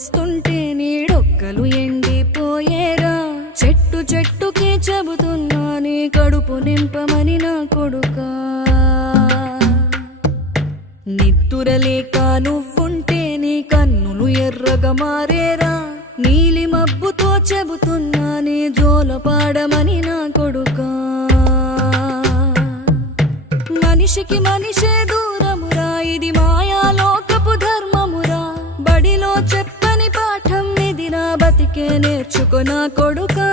వస్తుంటే నీడొక్కలు ఎండిపోయేరా. చెట్టు చెట్టుకి చెబుతున్నా నీ కడుపు నింపమని నా కొడుకా. నిద్దురలేక నువ్వుంటే నీ కన్నులు ఎర్రగా మారేరా. నీలి మబ్బుతో చెబుతున్నా నీ జోల పాడమని నా కొడుకా. మనిషికి మనిషే దూరమురా, ఇది మాయాలోకపు ధర్మమురా. బడిలో చెప్పని పాఠం ఇది, నా బతికే నేర్చుకో నా కొడుకా.